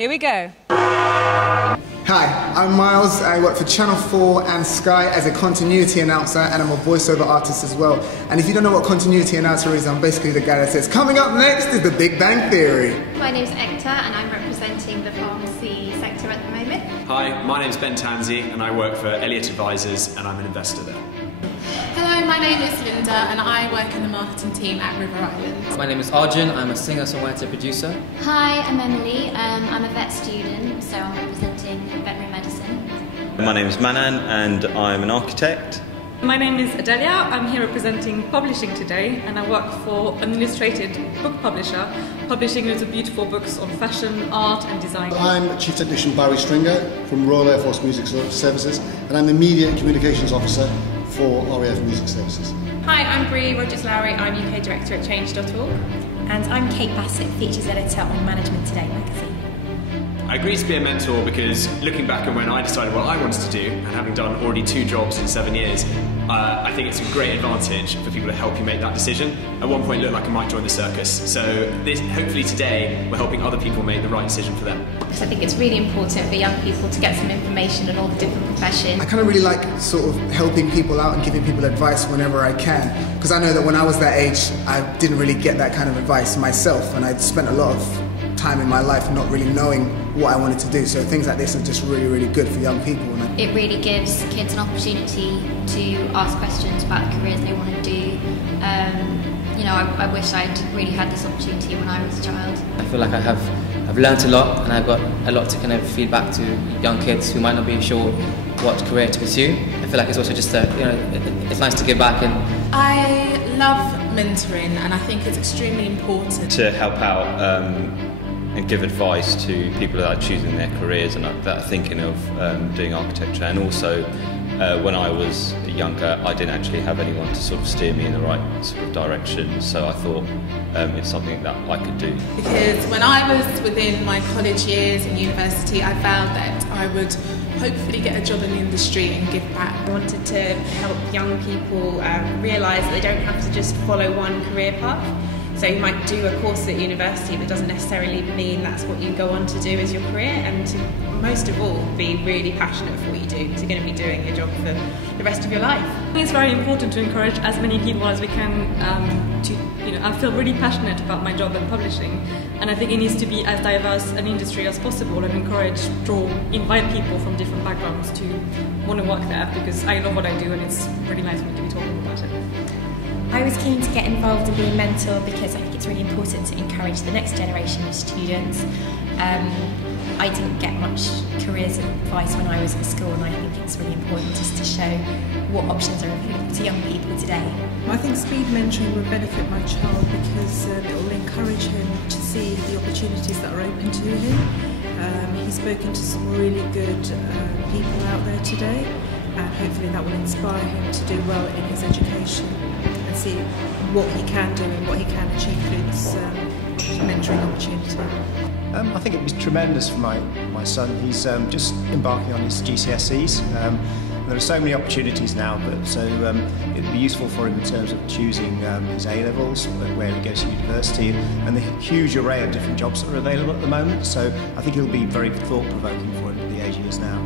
Here we go. Hi, I'm Miles. I work for Channel 4 and Sky as a continuity announcer, and I'm a voiceover artist as well. And if you don't know what continuity announcer is, I'm basically the guy that says, coming up next is The Big Bang Theory. My name's Ekta and I'm representing the pharmacy sector at the moment. Hi, my name's Ben Tansey and I work for Elliott Advisors and I'm an investor there. Hello, my name is Linda and I work in the marketing team at River Island. My name is Arjun, I'm a singer, songwriter, producer. Hi, I'm Emily. I'm a vet student, so I'm representing veterinary medicine. My name is Manan and I'm an architect. My name is Adelia. I'm here representing publishing today, and I work for an illustrated book publisher, publishing loads of beautiful books on fashion, art and design. I'm Chief Technician Barry Stringer from Royal Air Force Music Services, and I'm the Media and Communications Officer for RAF Music Services. Hi, I'm Bree Rogers-Lowry. I'm UK Director at Change.org. And I'm Kate Bassett, Features Editor on Management Today magazine. I agreed to be a mentor because looking back at when I decided what I wanted to do and having done already 2 jobs in 7 years, I think it's a great advantage for people to help you make that decision. At one point it looked like I might join the circus, so hopefully today we're helping other people make the right decision for them. Because I think it's really important for young people to get some information on all the different professions. I kind of really like sort of helping people out and giving people advice whenever I can, because I know that when I was that age I didn't really get that kind of advice myself, and I'd spent a lot of time in my life not really knowing what I wanted to do, so things like this are just really, really good for young people. It really gives kids an opportunity to ask questions about the careers they want to do. You know, I wish I'd really had this opportunity when I was a child. I feel like I've learnt a lot, and I've got a lot to kind of feed back to young kids who might not be sure what career to pursue. I feel like it's also just it's nice to give back. And I love mentoring, and I think it's extremely important to help out and give advice to people that are choosing their careers and that are thinking of doing architecture. And also when I was younger I didn't actually have anyone to sort of steer me in the right sort of direction, so I thought it's something that I could do. Because when I was within my college years and university, I found that I would hopefully get a job in the industry and give back. I wanted to help young people realise that they don't have to just follow one career path. So you might do a course at university, but it doesn't necessarily mean that's what you go on to do as your career, and to most of all be really passionate for what you do, because you're going to be doing your job for the rest of your life. I think it's very important to encourage as many people as we can I feel really passionate about my job in publishing, and I think it needs to be as diverse an industry as possible, and invite people from different backgrounds to want to work there, because I love what I do and it's really nice for me to be talking about it. I was keen to get involved and be a mentor because I think it's really important to encourage the next generation of students. I didn't get much careers advice when I was at school, and I think it's really important just to show what options are available to young people today. I think speed mentoring would benefit my child because it will encourage him to see the opportunities that are open to him. He's spoken to some really good people out there today, and hopefully that will inspire him to do well in his education and see what he can do and what he can achieve through this mentoring opportunity. I think it was tremendous for my son. He's just embarking on his GCSEs. There are so many opportunities now, so it would be useful for him in terms of choosing his A-levels, where he goes to university, and the huge array of different jobs that are available at the moment. So I think it'll be very thought-provoking for him at the age he is now.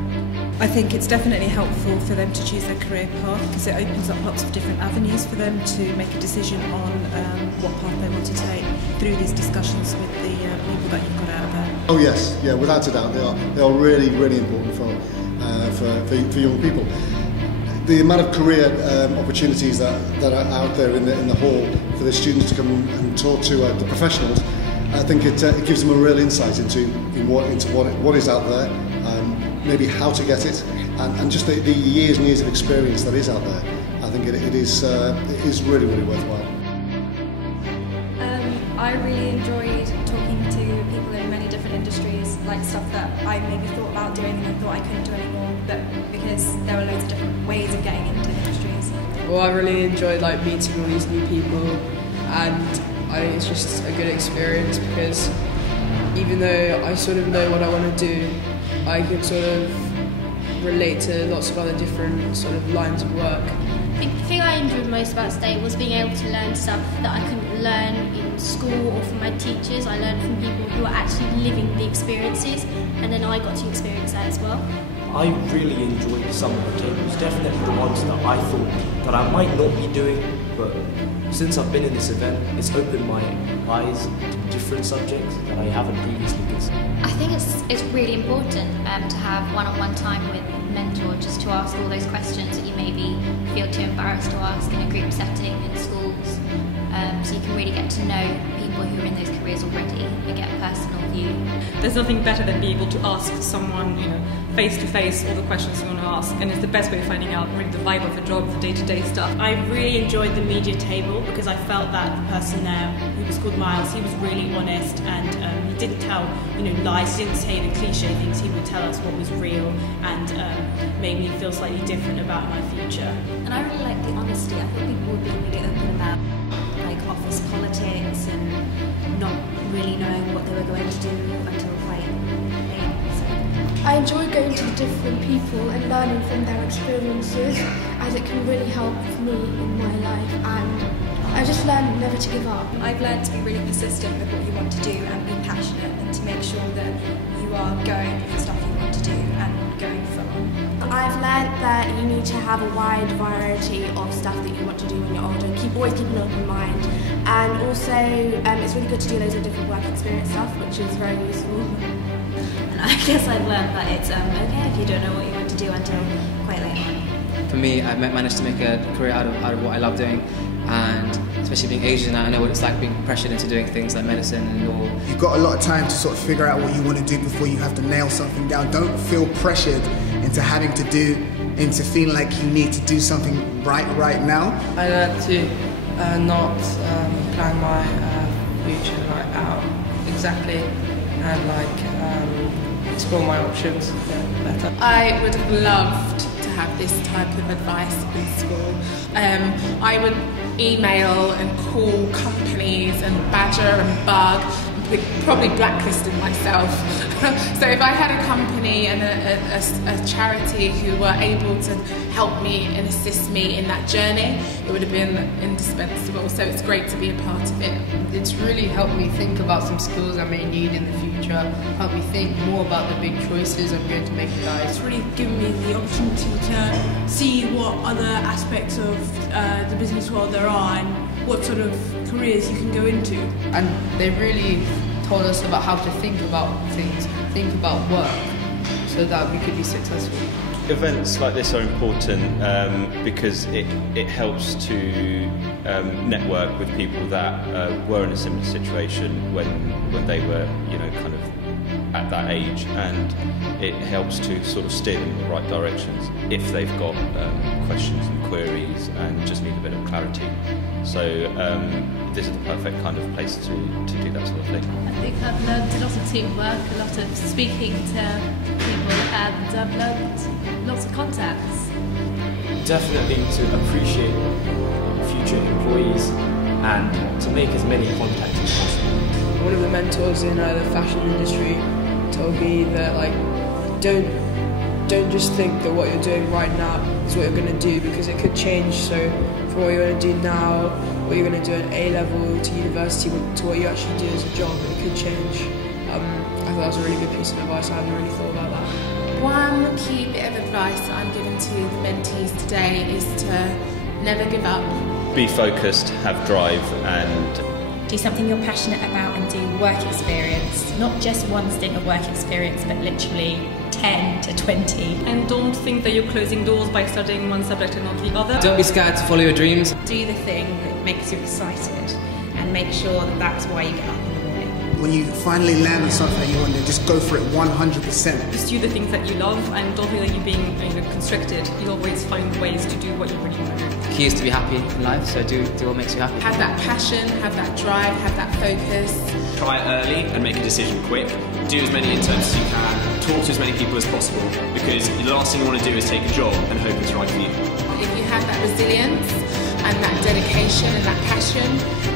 I think it's definitely helpful for them to choose their career path, because it opens up lots of different avenues for them to make a decision on what path they want to take through these discussions with the people that you've got out there. Oh yes, yeah, without a doubt they are really, really important for young people. The amount of career opportunities that are out there in the hall for the students to come and talk to the professionals, I think it gives them a real insight into what is out there, maybe how to get it, and just the years and years of experience that is out there. I think it is really, really worthwhile. I really enjoyed talking to people in many different industries, like stuff that I maybe thought about doing and I thought I couldn't do anymore, but because there were loads of different ways of getting into industries. Well, I really enjoyed meeting all these new people, and it's just a good experience because even though I sort of know what I want to do, I could sort of relate to lots of other different sort of lines of work. I think the thing I enjoyed most about today was being able to learn stuff that I couldn't learn in school or from my teachers. I learned from people who are actually living the experiences, and then I got to experience that as well. I really enjoyed some of the tables, definitely the ones that I thought that I might not be doing, but since I've been in this event, it's opened my eyes to different subjects that I haven't previously considered. I think it's really important to have one-on-one time with a mentor, just to ask all those questions that you maybe feel too embarrassed to ask in a group setting in schools, so you can really get to know people who are in those careers already and get a personal view. There's nothing better than being able to ask someone, face to face, all the questions you want to ask, and it's the best way of finding out really the vibe of the job, the day-to-day stuff. I really enjoyed the media table because I felt that the person there, who was called Miles, he was really honest, and he didn't tell lies, he didn't say the cliche things, he would tell us what was real, and made me feel slightly different about my future. And I really liked the honesty. I thought people would be really open about office politics and not really knowing what they were going to do until quite late. I enjoy going to the different people and learning from their experiences, as it can really help me in my life, and I just learned never to give up. I've learned to be really persistent with what you want to do and be passionate, and to make sure that you are going for the stuff you want to do and going full on. I've learned that you need to have a wide variety of stuff that you want to do when you're older. Always keep an open mind, and also it's really good to do loads of different work experience stuff, which is very useful. And I guess I've learned that it's okay if you don't know what you want to do until quite late on. For me, I managed to make a career out of what I love doing, and especially being Asian, I know what it's like being pressured into doing things like medicine and law. You've got a lot of time to sort of figure out what you want to do before you have to nail something down. Don't feel pressured into having to into feeling like you need to do something right now. I learned to not plan my future out exactly, and explore my options better. I would have loved to have this type of advice in school. I would email and call companies and badger and bug, probably blacklisting myself. So if I had a company and a charity who were able to help me and assist me in that journey, it would have been indispensable. So it's great to be a part of it. It's really helped me think about some skills I may need in the future, helped me think more about the big choices I'm going to make in life. It's really given me the opportunity to see what other aspects of the business world there are and what sort of careers you can go into. And they really told us about how to think about things, think about work, so that we could be successful. Events like this are important because it helps to network with people that were in a similar situation when they were, kind of at that age, and it helps to sort of steer them in the right directions if they've got questions and queries and just need a bit of clarity. So this is the perfect kind of place to do that sort of thing. I think I've learned a lot of teamwork, a lot of speaking to people, and I've learned lots of contacts. Definitely to appreciate future employees and to make as many contacts as possible. One of the mentors in the fashion industry told me that don't just think that what you're doing right now is what you're going to do, because it could change. So from what you're going to do now, what you're going to do at A-level to university, to what you actually do as a job, it could change. I thought that was a really good piece of advice. I hadn't really thought about that. One key bit of advice that I'm giving to the mentees today is to never give up. Be focused, have drive, and do something you're passionate about and do work experience. Not just one stint of work experience, but literally 10 to 20. And don't think that you're closing doors by studying one subject and not the other. Don't be scared to follow your dreams. Do the thing that makes you excited and make sure that that's why you get up in the morning. When you finally land on something that you want to do, just go for it 100%. Just do the things that you love and don't feel like you're being constricted. You'll always find ways to do what you really want to do. The key is to be happy in life, so do what makes you happy. Have that passion, have that drive, have that focus. Try it early and make a decision quick. Do as many interns as you can. Talk to as many people as possible, because the last thing you want to do is take a job and hope it's right for you. If you have that resilience and that dedication and that passion,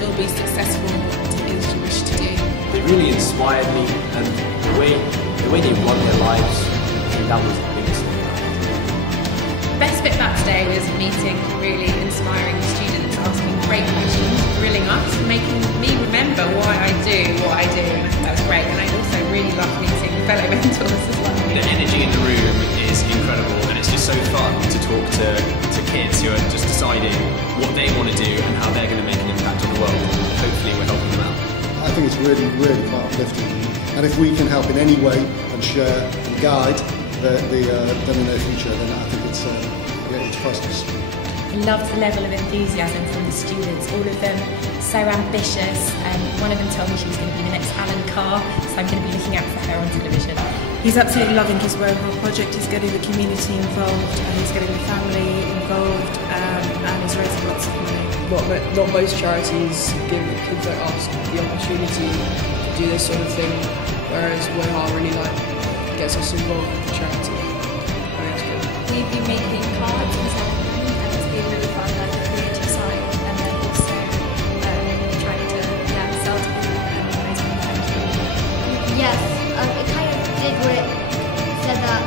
you'll be successful in what it is you wish to do. They really inspired me, and the way they run their lives, I think that was the biggest thing. The best bit about today was meeting really inspiring students. asking great questions, drilling us, making me remember why I do what I do. And I think that was great. And I also really love meeting fellow mentors as well. The energy in the room is incredible, and it's just so fun to talk to kids who are just deciding what they want to do and how they're going to make an impact on the world. Hopefully we're helping them out. I think it's really, really quite uplifting. And if we can help in any way and share and guide them in their future, then I think it's priceless. I loved the level of enthusiasm from the students, all of them so ambitious. One of them told me she was going to be the next Alan Carr, so I'm going to be looking out for her on television. He's absolutely loving his work. Our project is getting the community involved, and he's getting the family involved, and he's raising lots of money. Not most charities give kids like us the opportunity to do this sort of thing, whereas WOHA really gets us involved with the charity. We've been making cards and so on, and it's been really fun, like a creative side, and then also trying to sell to people and raise money. Yes, it kind of did what it said that